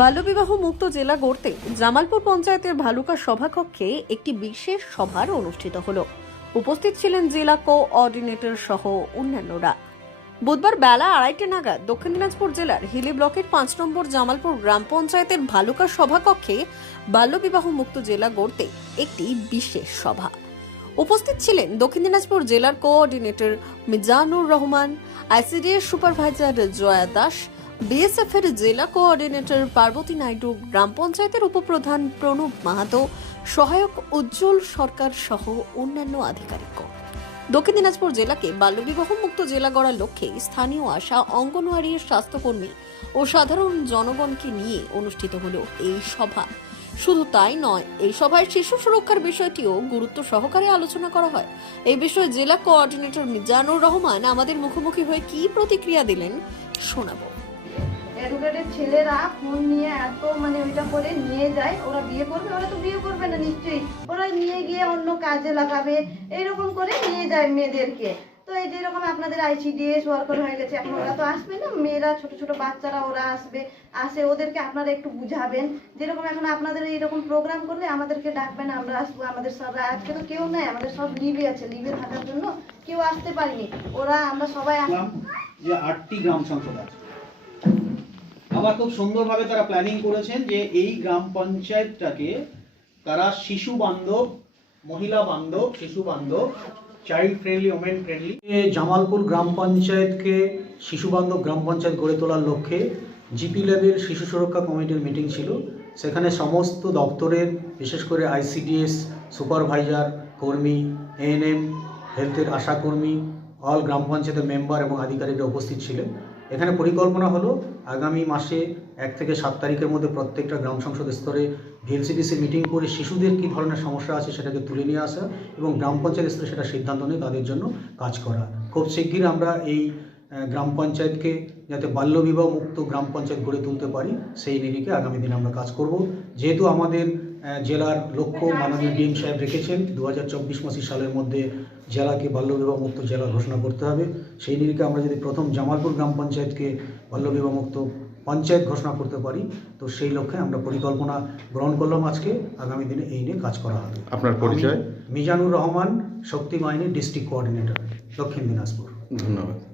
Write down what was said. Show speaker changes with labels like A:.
A: বাল্যবিবাহ মুক্ত জেলা গড়তে জামালপুর পঞ্চায়েতের ভালুকা সভাকক্ষে একটি বিশেষ সভার অনুষ্ঠিত হল। উপস্থিত ছিলেন জেলা কোঅর্ডিনেটর সহ অন্যান্যরা। বুধবার বেলা আড়াইটে নাগাদ দক্ষিণ দিনাজপুর জেলার হিলি ব্লকের পাঁচ নম্বর জামালপুর গ্রাম পঞ্চায়েতের ভালুকা সভাকক্ষে বাল্যবিবাহ মুক্ত জেলা গড়তে একটি বিশেষ সভা। উপস্থিত ছিলেন দক্ষিণ দিনাজপুর জেলার coordinator Mizanur Rahman, ICDS supervisor Joya Das BSF এর জেলা কোঅর্ডিনেটর পার্বতী নাইডু গ্রাম পঞ্চায়েতের উপপ্রধান প্রণব মাহাতো, সহায়ক উজ্জ্বল সরকার সহ অন্যান্য আধিকারিক দক্ষিণ দিনাজপুর জেলাকে বাল্যবিবাহ মুক্ত জেলা গড়ার লক্ষ্যে স্থানীয় আশা অঙ্গনওয়াড়ির স্বাস্থ্যকর্মী ও সাধারণ জনগণকে নিয়ে অনুষ্ঠিত হল এই সভা। শুধু তাই নয়, এই সভায় শিশু সুরক্ষার বিষয়টিও গুরুত্ব সহকারে আলোচনা করা হয়। এই বিষয়ে জেলা কোঅর্ডিনেটর মিজানুর রহমান আমাদের মুখোমুখি হয়ে কি প্রতিক্রিয়া দিলেন শোনাবো।
B: এডুকেটেড ছেলেরা ফোন নিয়ে এত মানে ওইটা করে নিয়ে যায়, ওরা বিয়ে করবে? ওরা তো বিয়ে করবে না, নিশ্চয়ই। ওরা নিয়ে গিয়ে অন্য কাজে লাগাবে, এইরকম করে নিয়ে যায় মেয়েদেরকে। তো এই যেরকম আপনাদের আইসিডিএস ওয়ার্কার হয়ে গেছে, এখন ওরা তো আসবে না, মেয়েরা, ছোট ছোট বাচ্চারা ওরা আসবে, আসে, ওদেরকে আপনারা একটু বুঝাবেন। যেরকম এখন আপনাদের এইরকম প্রোগ্রাম করলে আমাদেরকে ডাকবেন, আমরা আসব, আমাদের সব আজকে তো কেউ নাই, আমাদের সব লিভে আছে লিভে থাকার জন্য কেউ আসতে পারিনি। ওরা, আমরা সবাই
C: যে আটটি গ্রাম সংসদ আছে আবার খুব সুন্দরভাবে তারা প্ল্যানিং করেছেন যে এই গ্রাম পঞ্চায়েতটাকে তারা শিশু বান্ধব, মহিলা বান্ধব, শিশু বান্ধব child friendly women friendly Jamalpur গ্রাম পঞ্চায়েতকে শিশু বান্ধব গ্রাম পঞ্চায়েত গড়ে তোলার লক্ষ্যে জিপি লেভেল শিশু সুরক্ষা কমিটির মিটিং ছিল। সেখানে সমস্ত দপ্তরের, বিশেষ করে আইসিডিএস সুপারভাইজার কর্মী এএনএম হেলথের আশাকর্মী অল গ্রাম পঞ্চায়েতের মেম্বার এবং আধিকারিকরা উপস্থিত ছিলেন। এখানে পরিকল্পনা হলো, আগামী মাসে এক থেকে সাত তারিখের মধ্যে প্রত্যেকটা গ্রাম সংসদ স্তরে ভিএলসিডিসি মিটিং করে শিশুদের কী ধরনের সমস্যা আছে সেটাকে তুলে নিয়ে আসা এবং গ্রাম পঞ্চায়েত স্তরে সেটা সিদ্ধান্ত নিয়ে তাদের জন্য কাজ করা। খুব শিগগির আমরা এই গ্রাম পঞ্চায়েতকে যাতে বাল্যবিবাহ মুক্ত গ্রাম পঞ্চায়েত গড়ে তুলতে পারি সেই নিরিখে আগামী দিনে আমরা কাজ করব। যেহেতু আমাদের জেলার লক্ষ্য মাননীয় ডিএম সাহেব রেখেছেন দু হাজার চব্বিশ পঁচিশ সালের মধ্যে জেলাকে বাল্যবিবাহ মুক্ত জেলা ঘোষণা করতে হবে। সেই নিরিখে আমরা যদি প্রথম জামালপুর গ্রাম পঞ্চায়েতকে বাল্যবিবাহ মুক্ত পঞ্চায়েত ঘোষণা করতে পারি তো সেই লক্ষ্যে আমরা পরিকল্পনা গ্রহণ করলাম আজকে। আগামী দিনে এই নিয়ে কাজ করা হবে।
D: আপনার পরিচয়?
C: মিজানুর রহমান শক্তি বাহিনীর ডিস্ট্রিক্ট কোঅর্ডিনেটর দক্ষিণ দিনাজপুর।
D: ধন্যবাদ।